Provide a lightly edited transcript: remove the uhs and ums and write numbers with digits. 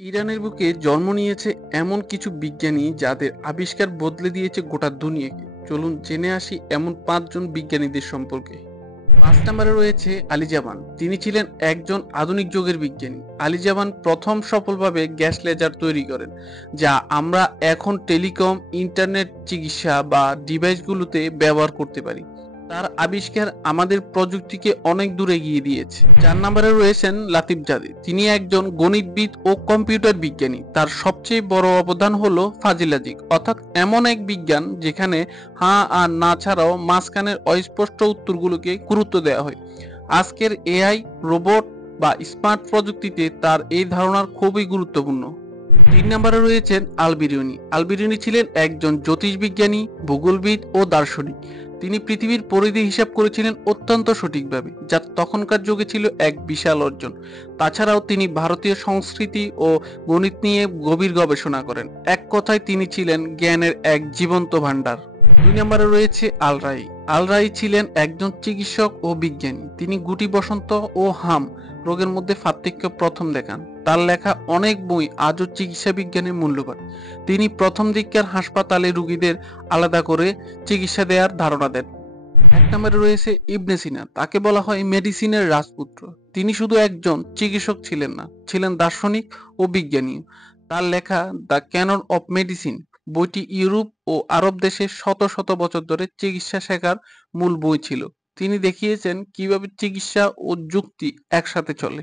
ইরানের বুকে জন্ম নিয়েছে এমন কিছু বিজ্ঞানী যাদের আবিষ্কার বদলে দিয়েছে গোটা দুনিয়াকে। চলুন জেনে আসি এমন 5 জন বিজ্ঞানীদের সম্পর্কে। 5 নম্বরে রয়েছে আলী জাবান। তিনি ছিলেন একজন আধুনিক যুগের বিজ্ঞানী। আলী জাবান প্রথম সফলভাবে গ্যাস লেজার তৈরি করেন, যা আমরা এখন টেলিকম, ইন্টারনেট, চিকিৎসা বা ডিভাইসগুলোতে ব্যবহার করতে পারি। তার আবিষ্কার আমাদের প্রযুক্তিকে অনেক দূর এগিয়ে দিয়েছে। 4 নম্বরে রয়েছেন লাতিফ জাদি। তিনি একজন গণিতবিদ ও কম্পিউটার বিজ্ঞানী। তার সবচেয়ে বড় অবদান হলো ফাজি লজিক, অর্থাৎ এমন এক বিজ্ঞান যেখানে হ্যাঁ আর না ছাড়াও মাঝখানের অস্পষ্ট উত্তরগুলোকে গুরুত্ব দেওয়া হয়। আজকের এআই, রোবট বা স্মার্ট প্রযুক্তিতে তার এই ধারণার খুবই গুরুত্বপূর্ণ। 3 নম্বরে রয়েছেন আল-বিরুনি। আল-বিরুনি ছিলেন একজন জ্যোতির্বিজ্ঞানী, ভূগোলবিদ ও দার্শনিক। তিনি পৃথিবীর পরিধি হিসাব করেছিলেন অত্যন্ত সঠিকভাবে, যা তখনকার যুগে ছিল এক বিশাল অর্জন। তাছাড়াও তিনি ভারতীয় সংস্কৃতি ও গণিত নিয়ে গভীর গবেষণা করেন। এক কথায় তিনি ছিলেন জ্ঞানের এক জীবন্ত ভাণ্ডার। 2 নম্বরে রয়েছে আল-রাই। আল-রাই ছিলেন একজন চিকিৎসক ও বিজ্ঞানী। তিনি গুটি বসন্ত ও হাম রোগের মধ্যে পার্থক্য প্রথম দেখান। তার লেখা অনেক বই আজও চিকিৎসা বিজ্ঞানে মূল্যবান। তিনি প্রথম দিককার হাসপাতালে রোগীদের আলাদা করে চিকিৎসা দেওয়ার ধারণা দেন। 1 নম্বরে রয়েছে ইবনে সিনা। তাকে বলা হয় মেডিসিনের রাজপুত্র। তিনি শুধু একজন চিকিৎসক ছিলেন না, ছিলেন দার্শনিক ও বিজ্ঞানী। তার লেখা দ্য ক্যানন অফ মেডিসিন বইটি ইউরোপ ও আরব দেশে শত শত বছর ধরে চিকিৎসা শেখার মূল বই ছিল। তিনি দেখিয়েছেন কিভাবে চিকিৎসা ও যুক্তি একসাথে চলে।